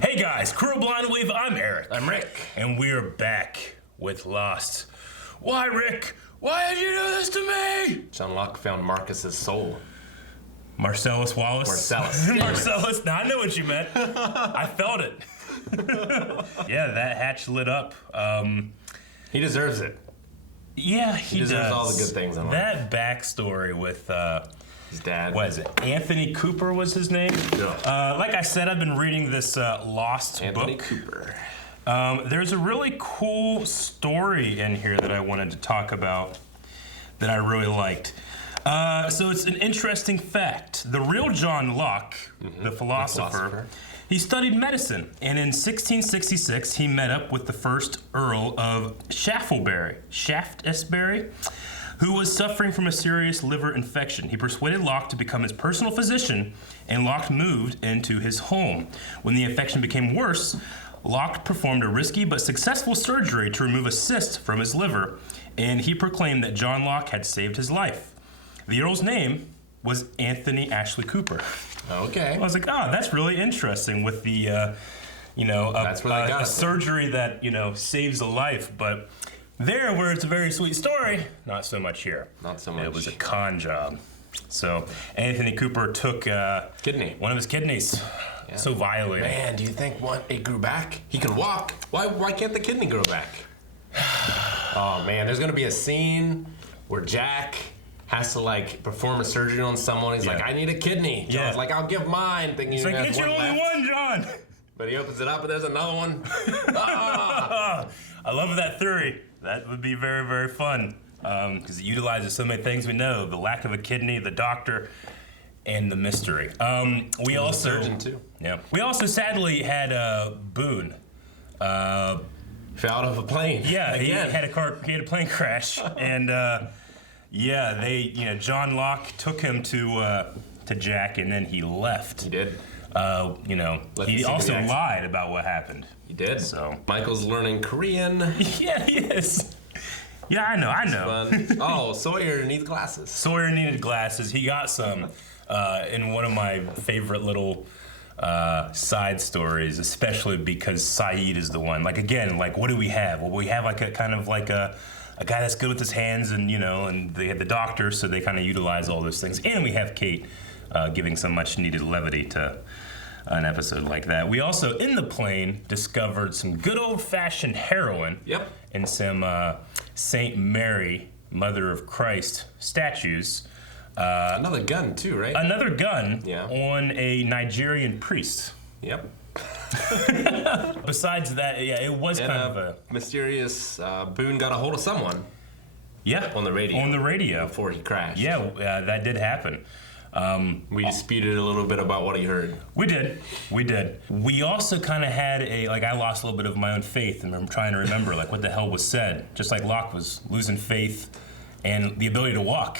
Hey guys, Crew Blind Wave, I'm Eric. I'm Rick. And we're back with Lost. Why, Rick? Why did you do this to me? John Locke found Marcus's soul. Marcellus Wallace? Marcellus. Marcellus. Now, I know what you meant. I felt it. Yeah, that hatch lit up. He deserves it. Yeah, he deserves does. all the good things in life. That backstory with His dad. what is it? Anthony Cooper was his name? Yeah. Like I said, I've been reading this Lost Anthony book. Cooper. There's a really cool story in here that I wanted to talk about that I really liked. So it's an interesting fact. The real John Locke, the philosopher, he studied medicine, and in 1666 he met up with the first Earl of Shaftesbury, who was suffering from a serious liver infection. He persuaded Locke to become his personal physician, and Locke moved into his home. When the infection became worse, Locke performed a risky but successful surgery to remove a cyst from his liver, and he proclaimed that John Locke had saved his life. The Earl's name was Anthony Ashley Cooper. Okay. I was like, oh, that's really interesting with the, That's where they got a it. surgery that, saves a life. But there, where it's a very sweet story, not so much here. Not so much. It was a con job. So Anthony Cooper took Kidney. one of his kidneys. Yeah. So violating. Man, do you think it grew back? He can walk. Why can't the kidney grow back? Oh man, there's gonna be a scene where Jack has to perform a surgery on someone. He's like, I need a kidney. John's like, I'll give mine. Thinking He's like, it's your only one, John. But he opens it up and there's another one. Ah! I love that theory. That would be very, very fun because it utilizes so many things we know: the lack of a kidney, the doctor, and the mystery. We also surgeon too. Yeah. We also sadly had Boone. Fell out of a plane. Yeah, he Again. had a plane crash, and John Locke took him to Jack, and then he left. He did. He also lied about what happened. He did. So Michael's learning Korean. yeah, he is. Yeah, I know. Fun. Oh, Sawyer needs glasses. Sawyer needed glasses. He got some in one of my favorite little side stories, especially because Saeed is the one. What do we have? Well, we have a guy that's good with his hands, and and they had the doctor, so they kind of utilize all those things. And we have Kate giving some much needed levity to an episode like that. We also, in the plane, discovered some good old-fashioned heroin. Yep. And some Saint Mary, Mother of Christ statues. Another gun too, right? Another gun Yeah. on a Nigerian priest. Yep. Besides that, yeah, it was And kind of a mysterious Boone got a hold of someone on the radio. On the radio before he crashed. Yeah, that did happen. We disputed a little bit about what he heard. We did. We also kind of had I lost a little bit of my own faith, and I'm trying to remember what the hell was said. Just like Locke was losing faith and the ability to walk.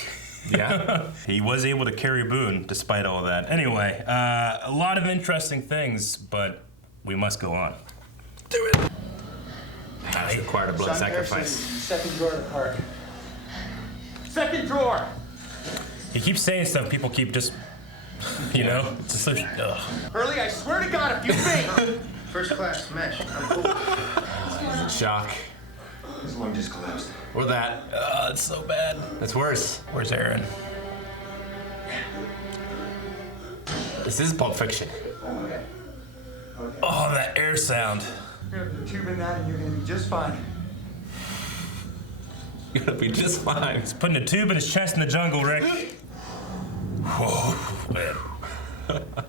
Yeah. He was able to carry Boone despite all that. Anyway, a lot of interesting things, but we must go on. Do it. That's required a blood sacrifice. Second drawer of the park. Second drawer! He keeps saying stuff, people keep just, it's just so, ugh. Hurley, I swear to God, if you faint! First class smash. I'm cool. He's in shock. His lung just collapsed. Or that. It's so bad. It's worse. Where's Aaron? This is Pulp Fiction. Okay. Oh, that air sound. You're gonna put a tube in that and you're gonna be just fine. You're gonna be just fine. He's putting a tube in his chest in the jungle, Rick. Whoa, man.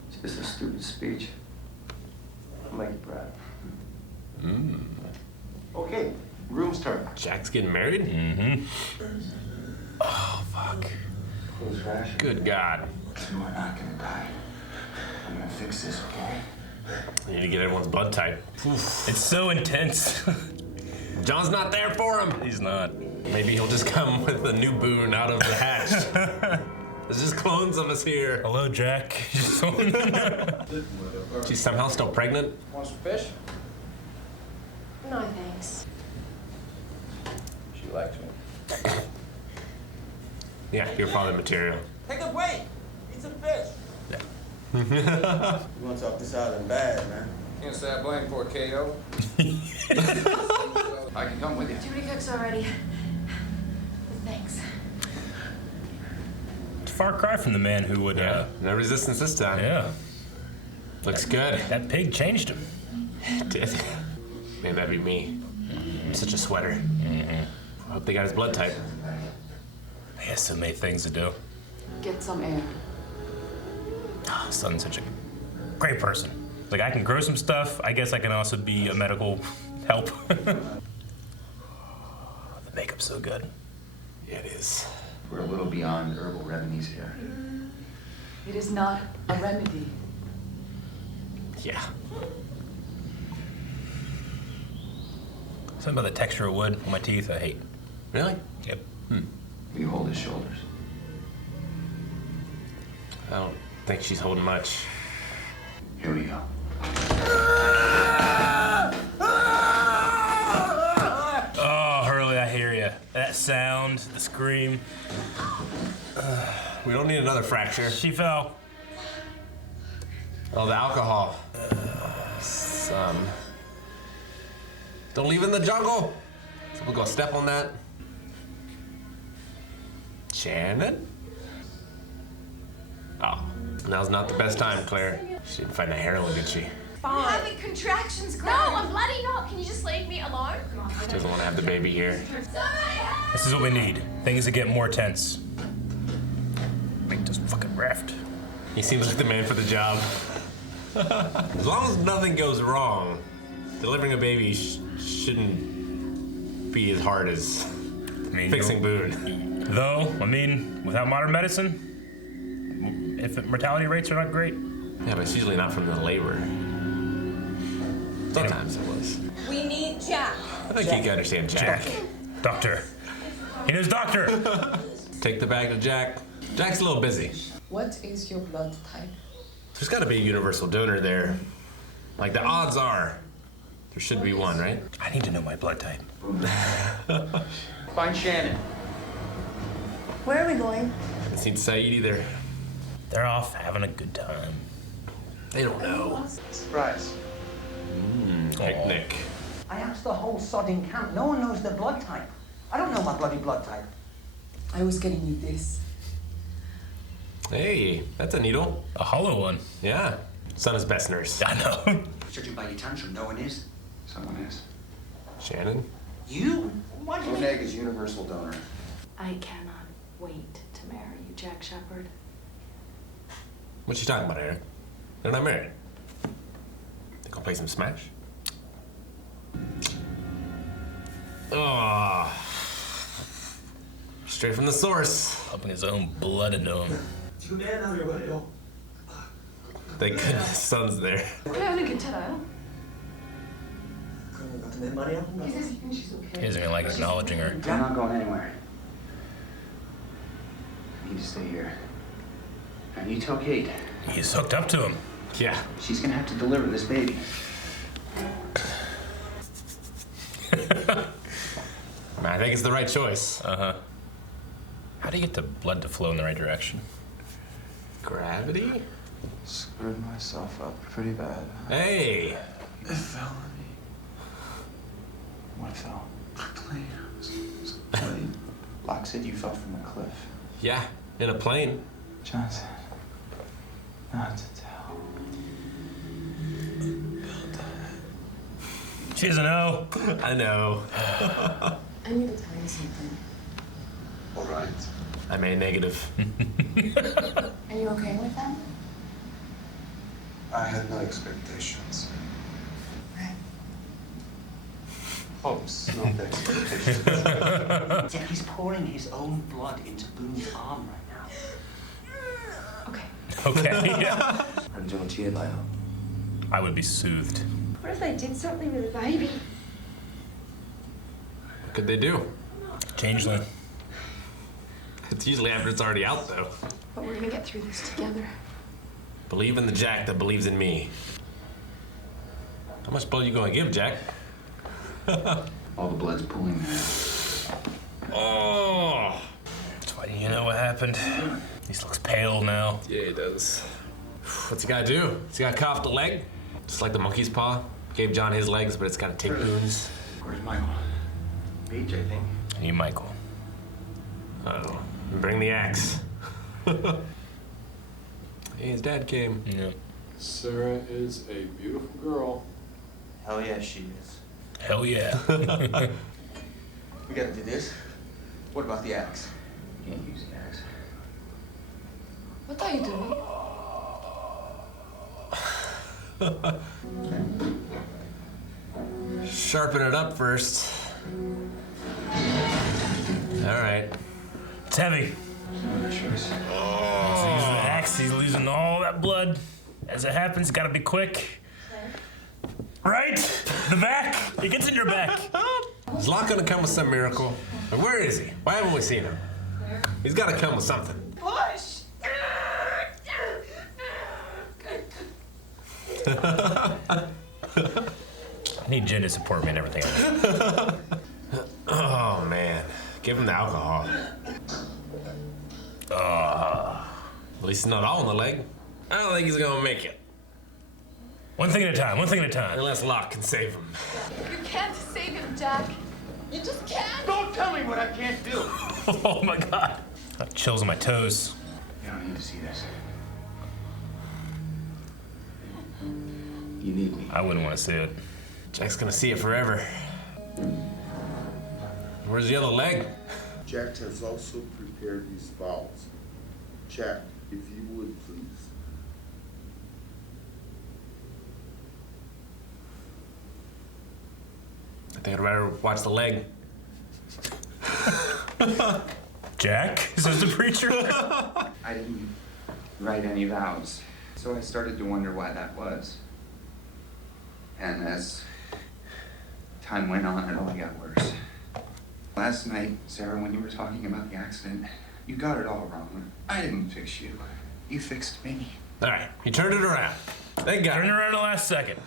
It's just a stupid speech. I'll make you proud. Okay, room's turn. Jack's getting married? Mm-hmm. Oh, fuck. Close ration. Good God. You are not gonna die. I'm gonna fix this, okay? You need to get everyone's blood type. It's so intense. John's not there for him. He's not. Maybe he'll just come with a new Boone out of the hatch. There's just clones of us here. Hello, Jack. She's somehow still pregnant. Want some fish? No, thanks. She likes me. Yeah, your father material. Take a break. Eat some fish. Yeah. You want to talk this out in bad, man? Can't say I blame poor Kato. I can come with you. Too many cooks already. But thanks. It's a far cry from the man who would, No resistance this time. yeah. Looks good. That pig changed him. It did. Man, that'd be me. Such a sweater. I hope they got his blood type. He has so many things to do. Get some air. Oh, son's such a great person. Like, I can grow some stuff. I guess I can also be a medical help. The makeup's so good. Yeah, it is. We're a little beyond herbal remedies here. It is not a remedy. Yeah. Something about the texture of wood on my teeth I hate. Really? Yep. We hold his shoulders. I don't think she's holding much. Here we go. Oh, Hurley, I hear you. That sound, the scream. We don't need another fracture. She fell. Oh, the alcohol. Some. Don't leave in the jungle. Someone gonna step on that. Shannon? Oh, now's not the best time, Claire. She didn't find the heroin, did she? I'm having contractions, No, I'm bloody not. Can you just leave me alone? She doesn't want to have the baby here. This is what we need. Things that get more tense. Make this fucking raft. He seems like the man for the job. As long as nothing goes wrong, delivering a baby shouldn't be as hard as fixing Boone. Though, I mean, without modern medicine, infant mortality rates are not great. Yeah, but it's usually not from the labor. Sometimes it was. We need Jack. I think you can understand Jack. Doctor. He knows doctor. Take the bag to Jack. Jack's a little busy. What is your blood type? There's got to be a universal donor there. Like, the odds are there should be one, right? I need to know my blood type. Find Shannon. Where are we going? Haven't seen Saeed either. They're off having a good time. They don't know. Surprise. Picnic. I asked the whole sodding camp. No one knows their blood type. I don't know my bloody blood type. I was getting you this. Hey, that's a needle. A hollow one. Yeah. Son is best nurse. I know. Judging by your tantrum, no one is. Someone is. Shannon? You? Why do you Boone is universal donor. I cannot wait to marry you, Jack Shepherd. What you talking about, Eric? They're not married. They gonna play some Smash? Oh. Straight from the source. Pumping his own blood into him. Thank goodness son's there. He isn't even like acknowledging her. I'm not going anywhere. I need to stay here. I need to tell Kate. He's hooked up to him. Yeah. She's gonna have to deliver this baby. I think it's the right choice. How do you get the blood to flow in the right direction? Gravity? Screwed myself up pretty bad. Hey! It fell on me. What fell? Plane. Plane. Locke said you fell from a cliff. Yeah, in a plane. Johnson. Not to tell. She doesn't know. I know. I need to tell you something. All right. I'm A negative. Are you okay with that? I had no expectations. Hopes, not expectations. Yeah, he's pouring his own blood into Boone's arm right now. Okay. Okay. Yeah. I'm doing to you, Lyle. I would be soothed. What if they did something with the baby? What could they do? Changeling. It's usually after it's already out, though. But we're gonna get through this together. Believe in the Jack that believes in me. How much blood you gonna give, Jack? All the blood's pooling there. Oh! That's why you know what happened. He looks pale now. Yeah, he does. What's he gotta do? He's gotta cough the leg? Just like the monkey's paw. Gave John his legs, but it's got to take Boone's. Where's Michael? Beach, I think. Hey, Michael. Uh-oh. Bring the axe. Hey, his dad came. Yeah. Sarah is a beautiful girl. Hell yeah, she is. Hell yeah. We gotta do this. What about the axe? Can't use the axe. What are you doing? Sharpen it up first. All right. It's heavy. Another choice. He's using the axe. He's losing all that blood. As it happens, gotta be quick. Right? The back. It gets in your back. Is Locke gonna come with some miracle? And where is he? Why haven't we seen him? He's gotta come with something. Push! I need Jen to support me and everything. Oh man. Give him the alcohol. At least not all in the leg. I don't think he's gonna make it. One thing at a time, one thing at a time. Unless Locke can save him. You can't save him, Jack. You just can't. Don't tell me what I can't do. Oh my God. Chills on my toes. You don't need to see this. You need me. I wouldn't want to see it. Jack's gonna see it forever. Where's the other leg? Jack has also prepared these files. Jack, if you would, please. I think I'd rather watch the leg. Jack? Is this the preacher? I didn't write any vows, so I started to wonder why that was. And as time went on, it only got worse. Last night, Sarah, when you were talking about the accident, you got it all wrong. I didn't fix you. You fixed me. All right, he turned it around. Thank God. Turn around the last second.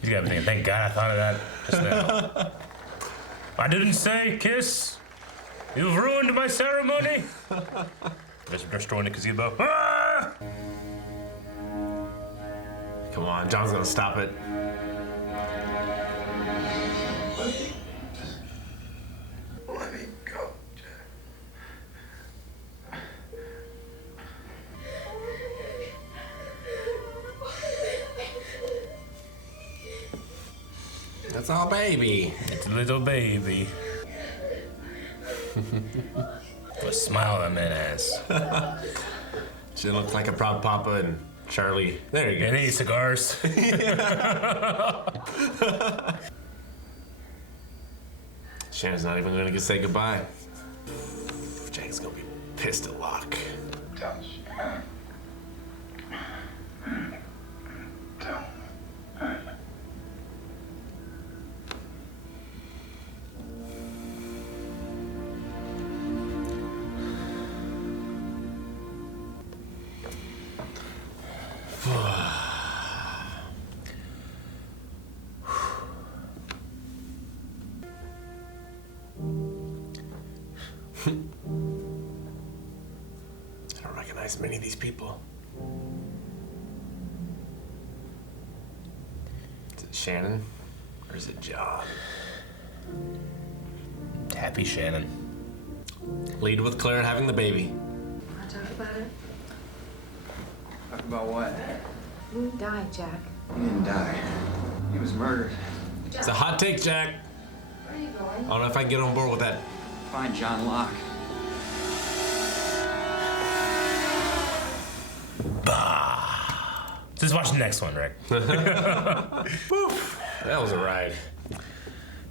He's got me thinking, thank God I thought of that just now. I didn't say kiss. You've ruined my ceremony. Just destroying the gazebo. Ah! Come on, John's gonna stop it. Let me go, Jack. That's all, baby. It's a little baby. What a smile that man has. She looks like a proud papa and Charlie. There you go. And he eats cigars. Shannon's not even gonna say goodbye. Jack's gonna be pissed at Locke. Touch. Tell. I don't recognize many of these people. Is it Shannon or is it John? Happy Shannon. Lead with Claire having the baby. Want to talk about it? Talk about what? Boone died, Jack. He didn't die. He was murdered. It's a hot take, Jack. Where are you going? I don't know if I can get on board with that. Find John Locke. Bah. Just watch the next one, Rick. Woof. That was a ride.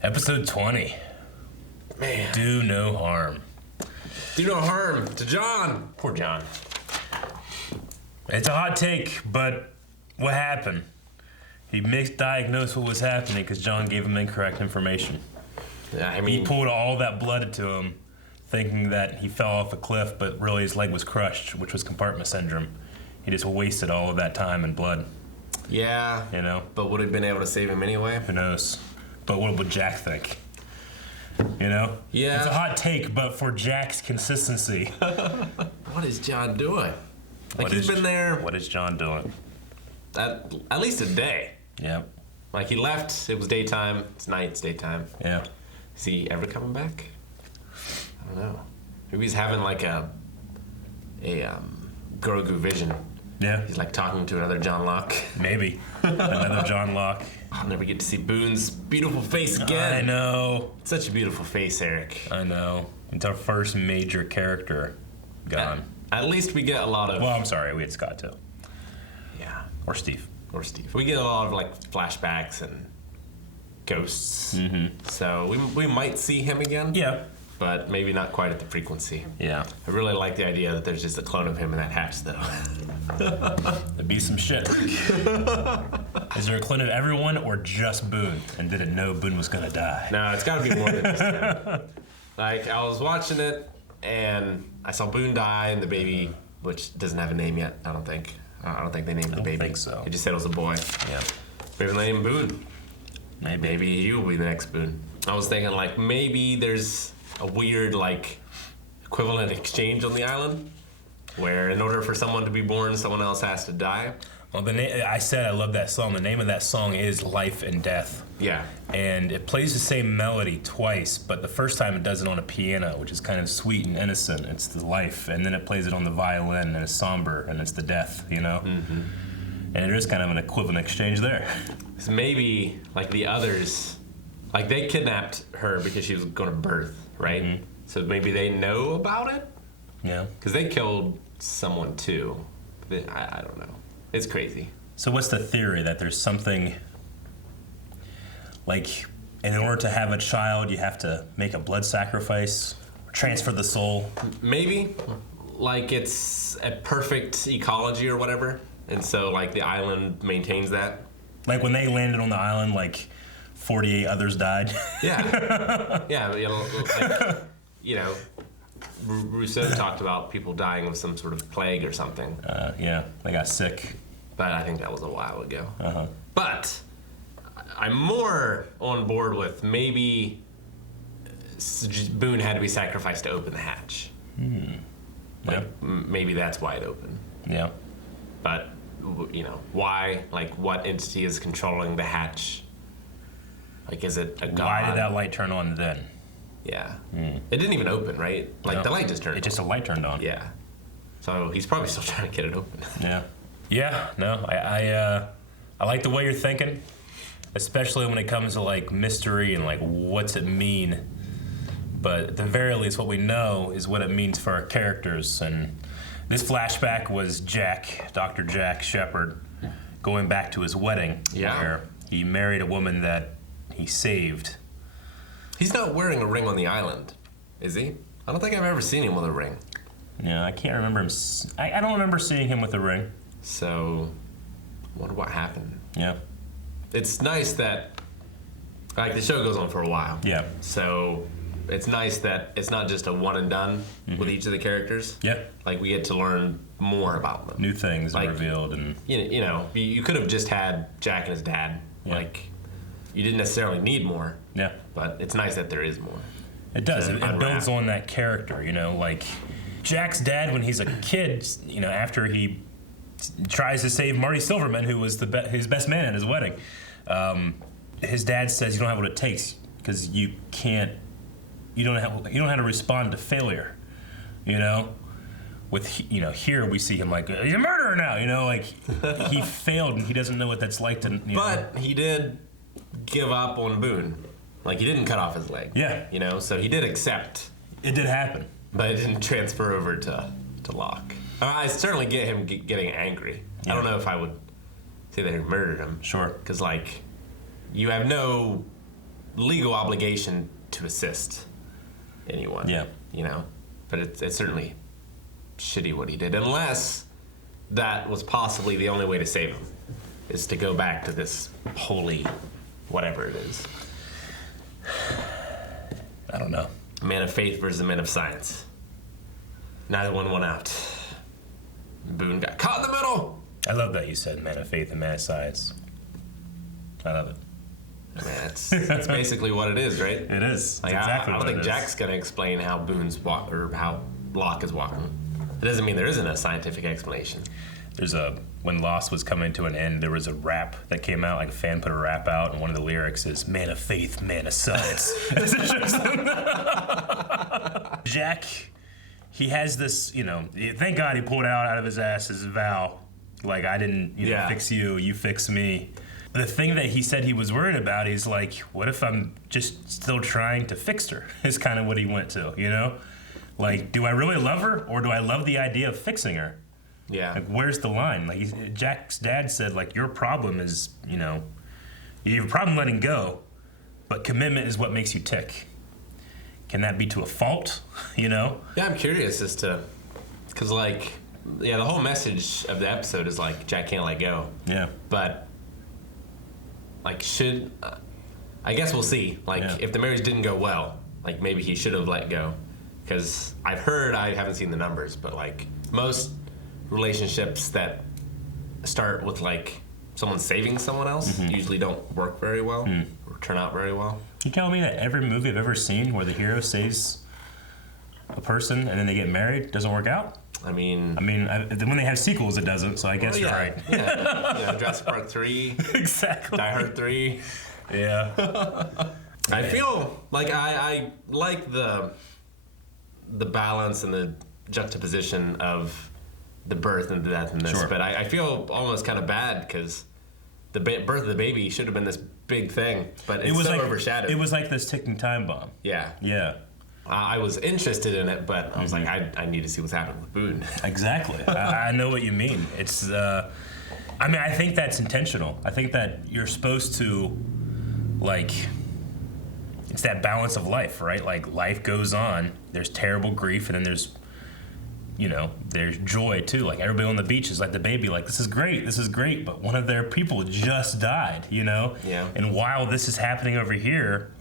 Episode 20. Man. Do no harm. Do no harm to John. Poor John. It's a hot take, but what happened? He misdiagnosed what was happening because John gave him incorrect information. Yeah, I He mean, pulled all that blood into him, thinking that he fell off a cliff, but really his leg was crushed, which was compartment syndrome. He just wasted all of that time and blood, yeah. you know? But would have been able to save him anyway? Who knows? But what would Jack think? You know? Yeah. It's a hot take, but for Jack's consistency. What is John doing? Like What he's is- been there What is John doing? at least a day. Yep. Like he left, it was daytime. It's night, it's daytime. Yeah. Is he ever coming back? I don't know. Maybe he's having like a Grogu vision. Yeah. He's like talking to another John Locke. Maybe. Another John Locke. I'll never get to see Boone's beautiful face again. I know. Such a beautiful face, Eric. I know. It's our first major character gone. At least we get a lot of... Well, I'm sorry, we had Scott too. Yeah. Or Steve. We get a lot of like flashbacks and ghosts. Mm-hmm. So we might see him again. Yeah. But maybe not quite at the frequency. Yeah. I really like the idea that there's just a clone of him in that hatch, though. There'd be some shit. Is there a clone of everyone or just Boone? And did it know Boone was gonna die? No, it's gotta be more than just him. Like, I was watching it, and I saw Boone die, and the baby, which doesn't have a name yet, I don't think. I don't think they named the baby. I think so. They just said it was a boy. Yeah. Maybe they named Boone. Maybe. Maybe you will be the next Boone. I was thinking, like, maybe there's a weird, like, equivalent exchange on the island, where in order for someone to be born, someone else has to die. Well, I said I love that song. The name of that song is Life and Death. Yeah. And it plays the same melody twice, but the first time it does it on a piano, which is kind of sweet and innocent. It's the life. And then it plays it on the violin, and it's somber, and it's the death, you know? Mm-hmm. And there is kind of an equivalent exchange there. So maybe, like, the others, like, they kidnapped her because she was going to birth, right? Mm-hmm. So maybe they know about it? Yeah. Because they killed someone, too. I don't know. It's crazy. So what's the theory? That there's something, like, in order to have a child, you have to make a blood sacrifice, transfer the soul? Maybe. Like, it's a perfect ecology or whatever. And so, like, the island maintains that. Like, when they landed on the island, like, 48 others died? Yeah. Yeah, you know, Rousseau talked about people dying of some sort of plague or something. Yeah, they got sick. But I think that was a while ago. Uh-huh. But I'm more on board with maybe Boone had to be sacrificed to open the hatch. Like, maybe that's why it opened. Yeah. But, you know, why? Like, what entity is controlling the hatch? Like, is it a god? Why did that light turn on then? Yeah. It didn't even open, right? Like, the light just turned on. Just a light turned on. Yeah. So he's probably still trying to get it open. Yeah. Yeah, no, I like the way you're thinking, especially when it comes to, like, mystery and, like, what's it mean. But at the very least, what we know is what it means for our characters. And this flashback was Jack, Dr. Jack Shepard, going back to his wedding. Yeah. Where he married a woman that he saved. He's not wearing a ring on the island, is he? I don't think I've ever seen him with a ring. Yeah, I can't remember him. I don't remember seeing him with a ring. So, I wonder what happened. Yeah. It's nice that, like, the show goes on for a while. Yeah. So, it's nice that it's not just a one and done with each of the characters. Yeah. Like, we get to learn more about them. New things like, are revealed. And you know, you could have just had Jack and his dad. Yeah. Like, you didn't necessarily need more. Yeah. But it's nice that there is more. It does. It builds on that character, you know, like Jack's dad when he's a kid, you know, after he tries to save Marty Silverman, who was his best man at his wedding. His dad says you don't have what it takes because you don't have how to respond to failure, you know. With, you know, here we see him like he's a murderer now, you know, like he failed and he doesn't know what that's like to. But he did give up on Boone. Like, he didn't cut off his leg. Yeah. You know, so he did accept. It did happen. But it didn't transfer over to Locke. I certainly get him getting angry. Yeah. I don't know if I would say that he murdered him. Sure. Because, like, you have no legal obligation to assist anyone. Yeah. You know? But it's certainly shitty what he did. Unless that was possibly the only way to save him. Is to go back to this holy whatever it is. I don't know. A man of faith versus a man of science. Neither one won out. Boone got caught in the middle. I love that you said man of faith and man of science. I love it. I mean, that's basically what it is, right? It is. Like, exactly I don't what think it is. Jack's gonna explain how Boone's or how Locke is walking. It doesn't mean there isn't a scientific explanation. There's a when Lost was coming to an end, there was a rap that came out, like a fan put a rap out, and one of the lyrics is "Man of faith, man of science." Jack, he has this, thank God he pulled out of his ass his vow, like, I didn't fix you, you fix me. The thing that he said he was worried about is like, what if I'm just still trying to fix her? Is kind of what he went to, Like, do I really love her, or do I love the idea of fixing her? Yeah. Like, where's the line? Like, Jack's dad said, like, your problem is, you have a problem letting go, but commitment is what makes you tick. Can that be to a fault, Yeah, I'm curious as to, because, like, the whole message of the episode is, like, Jack can't let go. Yeah. But, like, I guess we'll see. Like, if the marriage didn't go well, like, maybe he should have let go. Because I've heard, I haven't seen the numbers, but, like, most relationships that start with, like, someone saving someone else usually don't work very well or turn out very well. You telling me that every movie I've ever seen where the hero saves a person and then they get married doesn't work out? I mean, when they have sequels, it doesn't. So I guess you're right. Yeah, Jurassic Park 3, exactly. Die Hard 3. Yeah. I feel like I like the balance and the juxtaposition of the birth and the death in this, Sure. but I feel almost kind of bad because the birth of the baby should have been this big thing, but it's so overshadowed. It was like this ticking time bomb. Yeah. Yeah. I was interested in it, but I was like, I need to see what's happening with Boone. Exactly. I know what you mean. It's, I think that's intentional. I think that you're supposed to, like, it's that balance of life, right? Like, life goes on. There's terrible grief, and then there's joy too. Like, everybody on the beach is like the baby, like, this is great, but one of their people just died, Yeah. And while this is happening over here,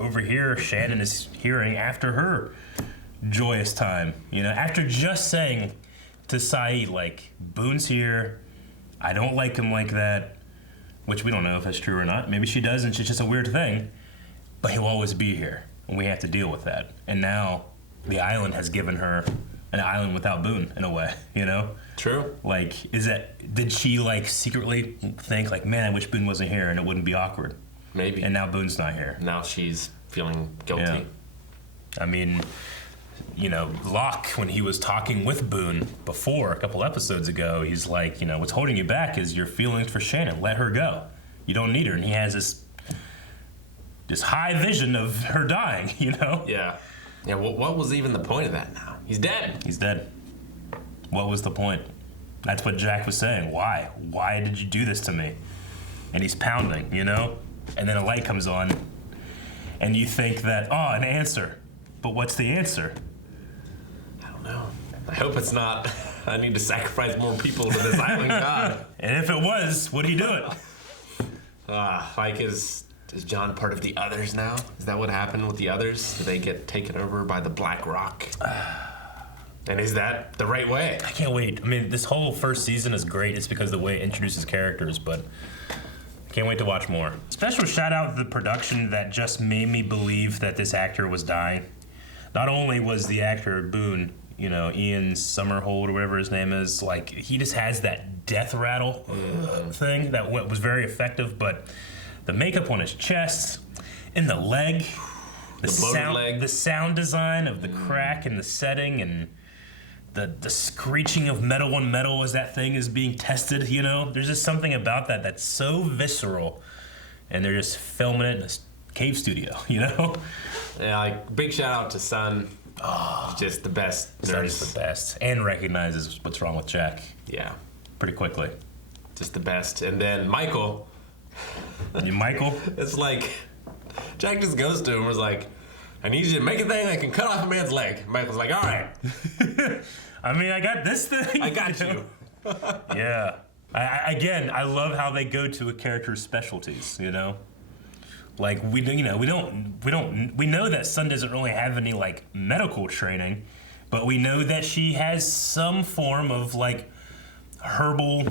Shannon is hearing after her joyous time, after just saying to Saeed, like, Boone's here, I don't like him like that, which we don't know if that's true or not. Maybe she does, and it's just a weird thing, but he'll always be here, and we have to deal with that. And now the island has given her an island without Boone, in a way, True. Like, did she, like, secretly think, like, man, I wish Boone wasn't here and it wouldn't be awkward? Maybe. And now Boone's not here. Now she's feeling guilty. Yeah. I mean, Locke, when he was talking with Boone before, a couple episodes ago, he's like, what's holding you back is your feelings for Shannon. Let her go. You don't need her. And he has this high vision of her dying, Yeah. Yeah, what was even the point of that now? He's dead. He's dead. What was the point? That's what Jack was saying. Why? Why did you do this to me? And he's pounding, And then a light comes on, and you think that, an answer. But what's the answer? I don't know. I hope it's not, I need to sacrifice more people to this island god. And if it was, would he do it? Like, is John part of the others now? Is that what happened with the others? Do they get taken over by the Black Rock? And is that the right way? I can't wait. I mean, this whole first season is great. It's because of the way it introduces characters, but I can't wait to watch more. Special shout out to the production that just made me believe that this actor was dying. Not only was the actor Boone, Ian Somerhalder or whatever his name is, like, he just has that death rattle thing that was very effective, but the makeup on his chest, in the leg, the sound design of the crack and the setting, and the screeching of metal on metal as that thing is being tested, There's just something about that that's so visceral, and they're just filming it in a cave studio, Yeah, like, big shout out to Sun. Just the best nurse. Sun's the best, and recognizes what's wrong with Jack. Yeah. Pretty quickly. Just the best. And then Michael. Michael? It's like, Jack just goes to him and was like, I need you to make a thing that can cut off a man's leg. Michael's like, all right. I mean, I got this thing. I got you. Yeah. I love how they go to a character's specialties, Like, we know that Sun doesn't really have any, like, medical training, but we know that she has some form of, like, herbal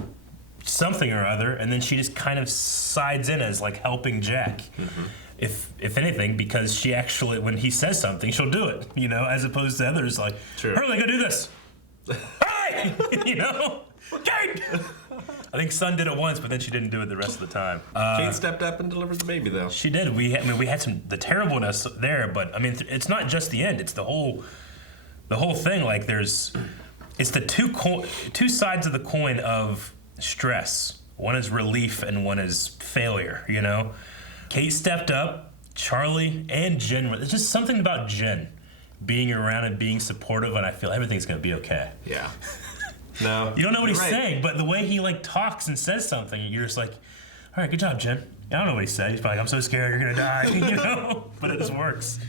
something or other, and then she just kind of sides in as, like, helping Jack. If anything, because she actually, when he says something, she'll do it, as opposed to others, like, True. Hurley, go do this. Hey! Kate! I think Sun did it once, but then she didn't do it the rest of the time. Kate stepped up and delivered the baby, though. She did. We had the terribleness there, but I mean, it's not just the end. It's the whole thing. Like it's the two sides of the coin of stress. One is relief and one is failure. You know, Kate stepped up. Charlie and Jen. There's just something about Jen being around and being supportive, and I feel everything's gonna be okay. Yeah. No. You don't know what he's right. saying, but the way he like talks and says something, you're just like, all right, good job, Jen. I don't know what he said. He's probably like, I'm so scared you're gonna die, you know? But it just works.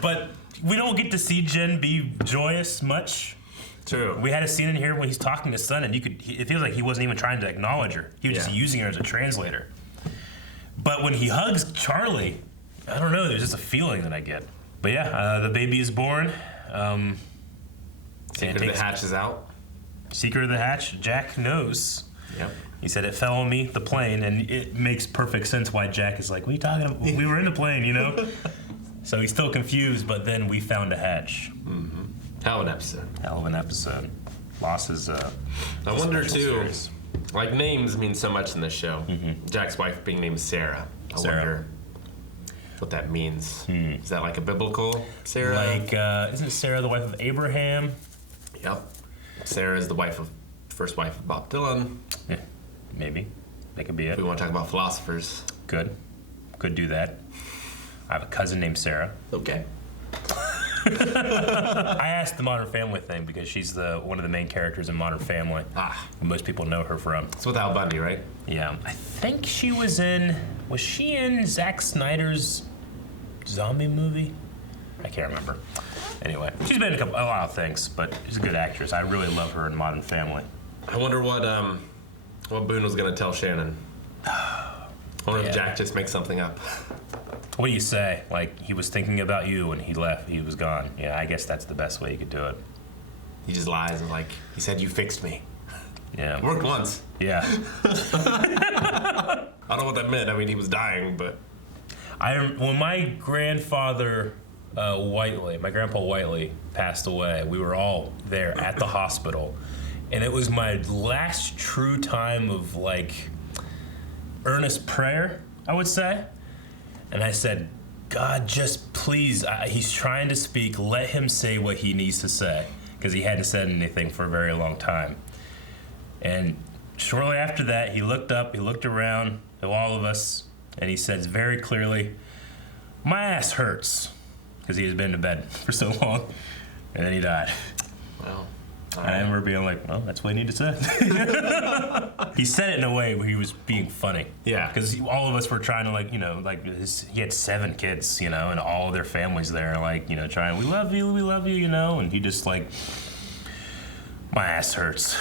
But we don't get to see Jen be joyous much. True. We had a scene in here when he's talking to Sun, and it feels like he wasn't even trying to acknowledge her. He was just using her as a translator. But when he hugs Charlie, I don't know, there's just a feeling that I get. But yeah, the baby is born. Secret of the hatch is out. Secret of the hatch, Jack knows. Yep. He said it fell on me, the plane, and it makes perfect sense why Jack is like, what are you talking about? We were in the plane, you know? So he's still confused, but then we found a hatch. Mm-hmm. Hell of an episode. Hell of an episode. Loss is I wonder, too, like names mean so much in this show. Mm-hmm. Jack's wife being named Sarah. I wonder what that means. Is that like a biblical Sarah? Like, isn't Sarah the wife of Abraham? Yep. Sarah is the first wife of Bob Dylan. Yeah, maybe. That could be it. We want to talk about philosophers. Could do that. I have a cousin named Sarah. Okay. I asked the Modern Family thing because she's one of the main characters in Modern Family. Most people know her from. It's with Al Bundy, right? Yeah. I think she was she in Zack Snyder's zombie movie? I can't remember. Anyway, she's been in a lot of things, but she's a good actress. I really love her in Modern Family. I wonder what Boone was going to tell Shannon. I wonder if Jack just makes something up. What do you say? Like, he was thinking about you when he left, he was gone. Yeah, I guess that's the best way you could do it. He just lies and he said, you fixed me. Yeah. It worked once. Yeah. I don't know what that meant. I mean, he was dying, but... When my grandfather... my grandpa Whiteley passed away. We were all there at the hospital, and it was my last true time of earnest prayer, I would say. And I said, God, just please, he's trying to speak. Let him say what he needs to say, because he hadn't said anything for a very long time. And shortly after that, he looked up, he looked around at all of us, and he said very clearly, my ass hurts. Because he has been to bed for so long, and then he died. Well, I remember being like, well, that's what he needed to say. He said it in a way where he was being funny. Yeah. Because all of us were trying to, he had 7 kids, and all of their families there, trying, we love you, and he just my ass hurts.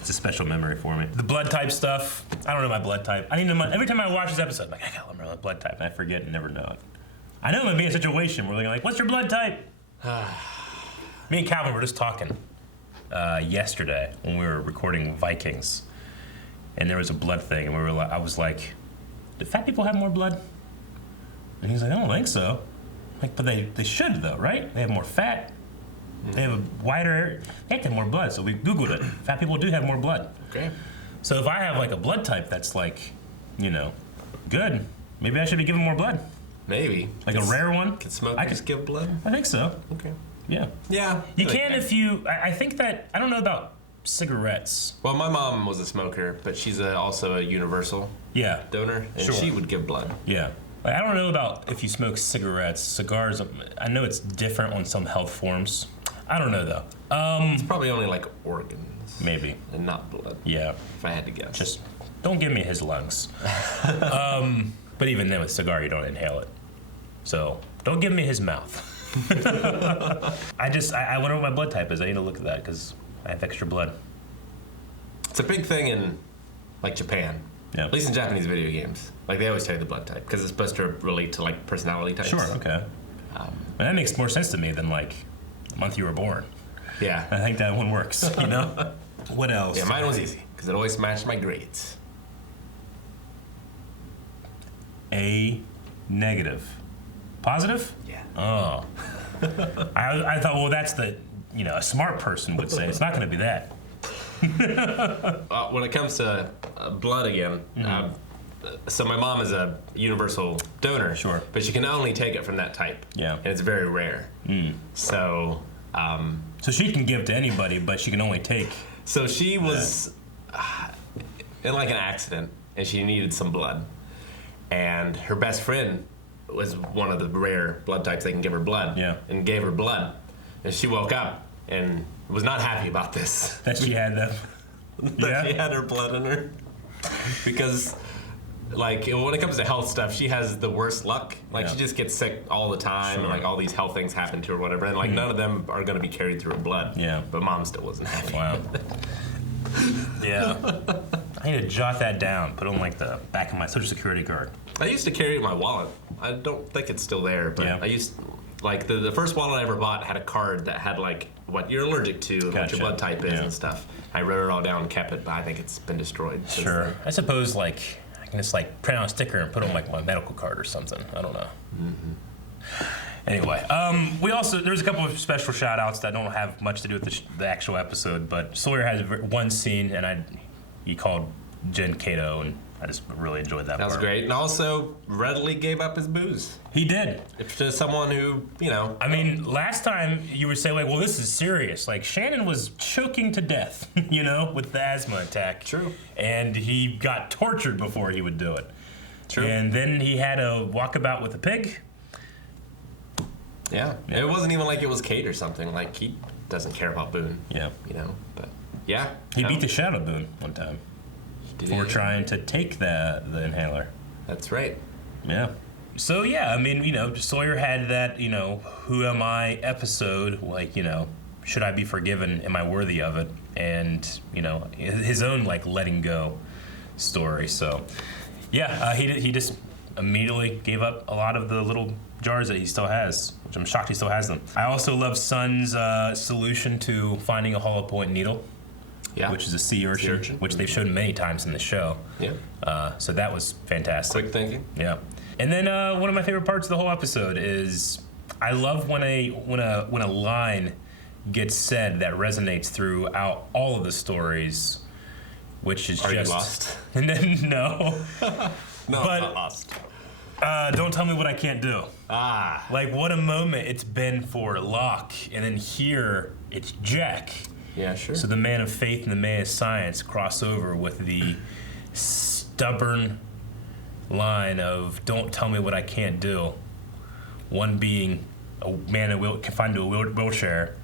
It's a special memory for me. The blood type stuff, I don't know my blood type. Every time I watch this episode, I'm like, I gotta remember my blood type, and I forget and never know it. I know I'm gonna be in a situation where they're like, what's your blood type? Me and Calvin were just talking yesterday when we were recording Vikings, and there was a blood thing, and I was like, do fat people have more blood? And he's like, I don't think so. But they should though, right? They have more fat. They have a wider area. They have to have more blood, so we Googled it. Fat people do have more blood. Okay. So if I have a blood type that's good, maybe I should be giving more blood. Maybe. Like a rare one. Can smokers give blood? I think so. Okay. Yeah. Yeah. You can if you, I think that, I don't know about cigarettes. Well, my mom was a smoker, but she's also a universal donor, and she would give blood. Yeah. I don't know about if you smoke cigarettes, cigars. I know it's different on some health forms. I don't know though. It's probably only organs. Maybe. And not blood. Yeah. If I had to guess. Just don't give me his lungs. But even then with cigar, you don't inhale it. So don't give me his mouth. I wonder what my blood type is. I need to look at that because I have extra blood. It's a big thing in Japan. Yeah. At least in Japanese video games. They always tell you the blood type because it's supposed to relate to personality types. Sure, okay. That makes more sense to me than the month you were born. Yeah. I think that one works, What else? Yeah, mine was easy because it always matched my grades. A negative. Positive? Yeah. Oh. I thought, well, that's a smart person would say. It's not going to be that. When it comes to blood again, so my mom is a universal donor. Sure. But she can only take it from that type. Yeah. And it's very rare. So. So she can give to anybody, but she can only take. So she was in like an accident, and she needed some blood. And her best friend was one of the rare blood types that can give her blood. Yeah. And gave her blood. And she woke up and was not happy about this. That she had that. That she had her blood in her. Because, like, when it comes to health stuff, she has the worst luck. Like, she just gets sick all the time, and, like, all these health things happen to her, whatever. And, like, none of them are going to be carried through her blood. Yeah. But Mom still wasn't happy. Wow. Yeah. I need to jot that down. Put it on, like, the back of my Social Security card. I used to carry it in my wallet. I don't think it's still there, but I used, like, the first wallet I ever bought had a card that had, like, what you're allergic to, and what your blood type is and stuff. I wrote it all down and kept it, but I think it's been destroyed since then. I suppose, like, I can just, like, print out a sticker and put it on, like, my medical card or something. I don't know. Anyway, there's a couple of special shout-outs that don't have much to do with the actual episode, but Sawyer has one scene, and he called Jen Cato, and I just really enjoyed that part. That was great. And also readily gave up his booze. He did. To someone who, I mean, last time you were saying, like, well, this is serious. Like, Shannon was choking to death, with the asthma attack. True. And he got tortured before he would do it. True. And then he had a walkabout with a pig. Yeah. It wasn't even like it was Kate or something. Like, he doesn't care about Boone. Yeah. But, yeah. He beat the shit out of Boone one time. For trying to take the inhaler. That's right. Yeah. So, yeah, I mean, Sawyer had that, who am I episode, like, should I be forgiven? Am I worthy of it? And, his own, like, letting go story. So, yeah, he just immediately gave up a lot of the little jars that he still has, which I'm shocked he still has them. I also love Sun's solution to finding a hollow point needle. Yeah. Which is a sea urchin, which they've shown many times in the show. Yeah. So that was fantastic. Quick thinking. Yeah. And then one of my favorite parts of the whole episode is I love when a line gets said that resonates throughout all of the stories, which is Are just you lost? And then no. No, but, I'm not lost. Don't tell me what I can't do. Ah. Like, what a moment it's been for Locke, and then here it's Jack. Yeah, sure. So the man of faith and the man of science cross over with the stubborn line of "Don't tell me what I can't do." One being a man confined to a wheelchair,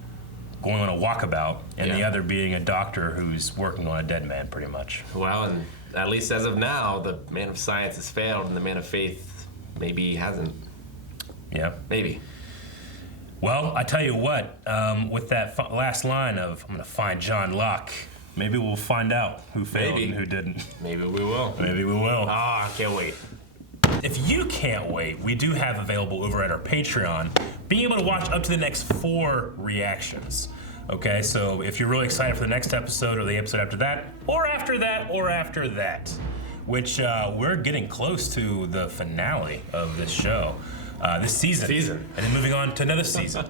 going on a walkabout, and the other being a doctor who's working on a dead man, pretty much. Well, and at least as of now, the man of science has failed, and the man of faith maybe hasn't. Yeah. Maybe. Well, I tell you what, with that last line of "I'm going to find John Locke," maybe we'll find out who failed and who didn't. Maybe we will. Maybe we will. Ah, I can't wait. If you can't wait, we do have available over at our Patreon, being able to watch up to the next 4 reactions. Okay, so if you're really excited for the next episode or the episode after that, or after that, or after that, which we're getting close to the finale of this show. This season. And then moving on to another season.